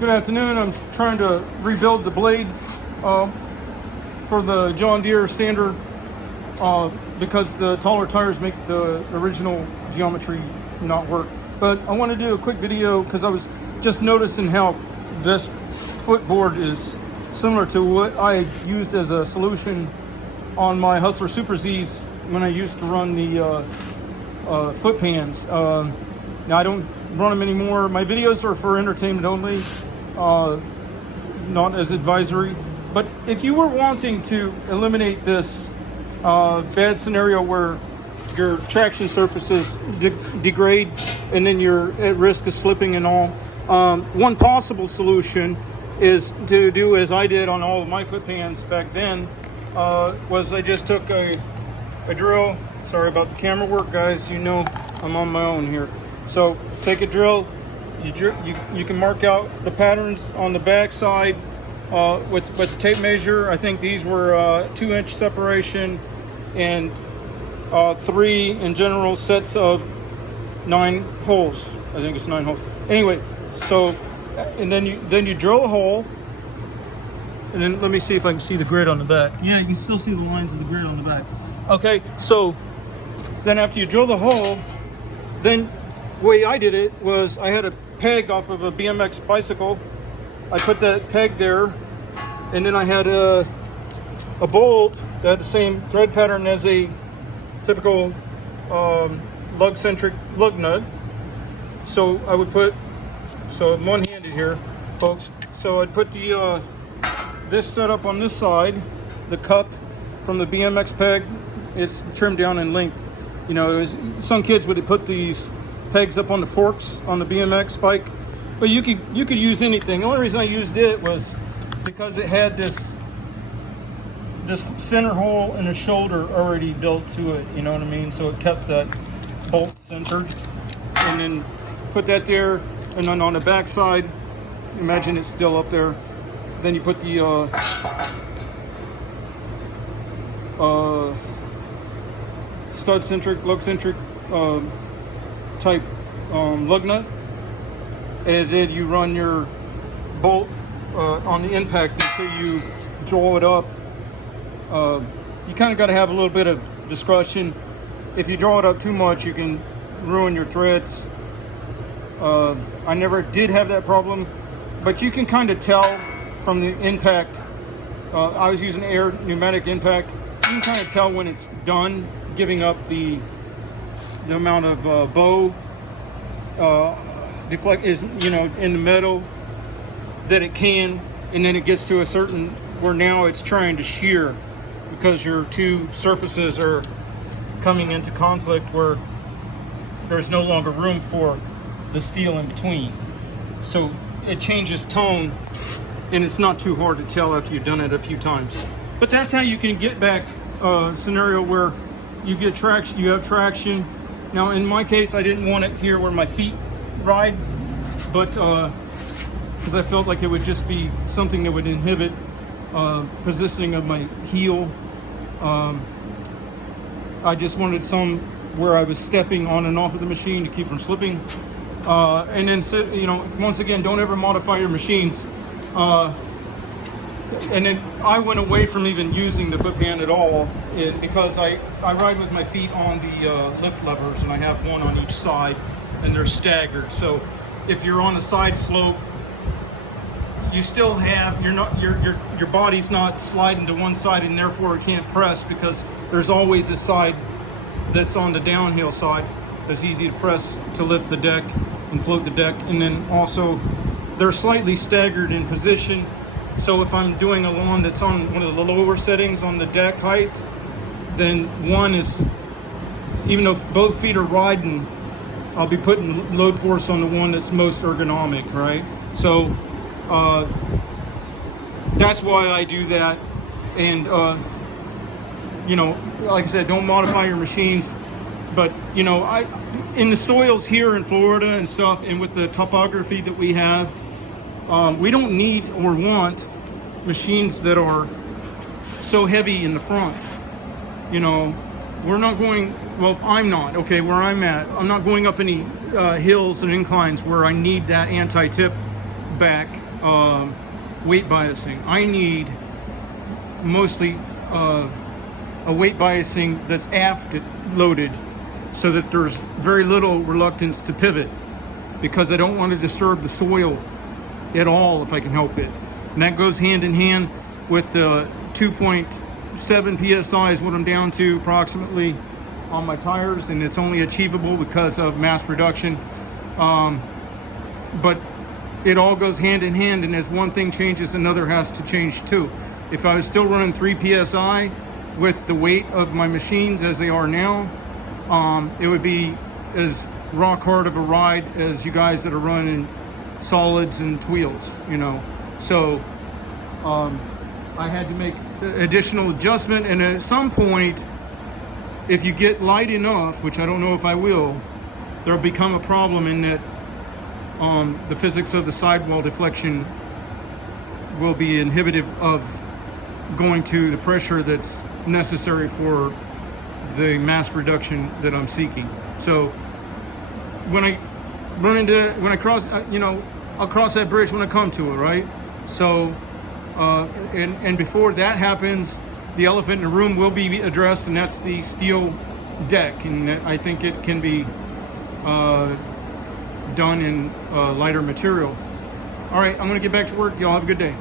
Good afternoon. I'm trying to rebuild the blade for the John Deere standard because the taller tires make the original geometry not work. But I want to do a quick video because I was just noticing how this footboard is similar to what I used as a solution on my Hustler Super Z's when I used to run the foot pans. Now I don't run them anymore. My videos are for entertainment only, not as advisory. But if you were wanting to eliminate this bad scenario where your traction surfaces degrade and then you're at risk of slipping and all, one possible solution is to do as I did on all of my foot pans back then, was I just took a drill. Sorry about the camera work, guys. You know I'm on my own here. So take a drill. You can mark out the patterns on the back side with the tape measure. I think these were 2-inch separation and 3 in general sets of 9 holes. I think it's 9 holes. Anyway, so and then you drill a hole, and then let me see if I can see the grid on the back. Yeah, you can still see the lines of the grid on the back. Okay, so then after you drill the hole, then the way I did it was I had a peg off of a BMX bicycle. I put that peg there, and then I had a bolt that had the same thread pattern as a typical lug-centric lug nut. So I would put, so I'm one-handed here, folks. So I'd put the this setup on this side, the cup from the BMX peg. It's trimmed down in length. You know, some kids would put these pegs up on the forks on the BMX bike, but you could use anything. The only reason I used it was because it had this center hole and a shoulder already built to it. You know what I mean? So it kept that bolt centered, and then put that there, and then on the back side, imagine it's still up there. Then you put the stud centric, lug centric type lug nut, and then you run your bolt on the impact until you draw it up. You kind of got to have a little bit of discretion. If you draw it up too much, you can ruin your threads. I never did have that problem, but you can kind of tell from the impact. I was using air pneumatic impact. You can kind of tell when it's done giving up the amount of bow deflect is, you know, in the metal that it can, and then it gets to a certain where now it's trying to shear because your two surfaces are coming into conflict where there's no longer room for the steel in between. So it changes tone, and it's not too hard to tell after you've done it a few times. But that's how you can get back a scenario where you get traction, you have traction. Now in my case, I didn't want it here where my feet ride, but because I felt like it would just be something that would inhibit positioning of my heel. I just wanted some where I was stepping on and off of the machine to keep from slipping. And then, you know, once again, don't ever modify your machines. And then I went away from even using the foot pan at all because I ride with my feet on the lift levers, and I have one on each side, and they're staggered. So if you're on a side slope, you still have, your body's not sliding to one side, and therefore it can't press because there's always a side that's on the downhill side that's easy to press to lift the deck and float the deck. And then also they're slightly staggered in position. So if I'm doing a lawn that's on one of the lower settings on the deck height, then one is, even though both feet are riding, I'll be putting load force on the one that's most ergonomic, right? So that's why I do that. And you know, like I said, don't modify your machines. But you know, in the soils here in Florida and stuff, and with the topography that we have, we don't need or want machines that are so heavy in the front. You know, we're not going, well, I'm not, okay, where I'm at, I'm not going up any hills and inclines where I need that anti-tip back weight biasing. I need mostly a weight biasing that's aft loaded, so that there's very little reluctance to pivot, because I don't want to disturb the soil at all if I can help it. And that goes hand in hand with the 2.7 psi is what I'm down to approximately on my tires, and it's only achievable because of mass reduction. But it all goes hand in hand, and as one thing changes, another has to change too. If I was still running 3 psi with the weight of my machines as they are now, it would be as rock hard of a ride as you guys that are running solids and wheels, you know. So I had to make additional adjustment, and at some point, if you get light enough, which I don't know if I will, there'll become a problem in that the physics of the sidewall deflection will be inhibitive of going to the pressure that's necessary for the mass reduction that I'm seeking. So when I cross, I'll cross that bridge when I come to it, right? So, and before that happens, the elephant in the room will be addressed, and that's the steel deck, and I think it can be done in lighter material. All right, I'm gonna get back to work. Y'all have a good day.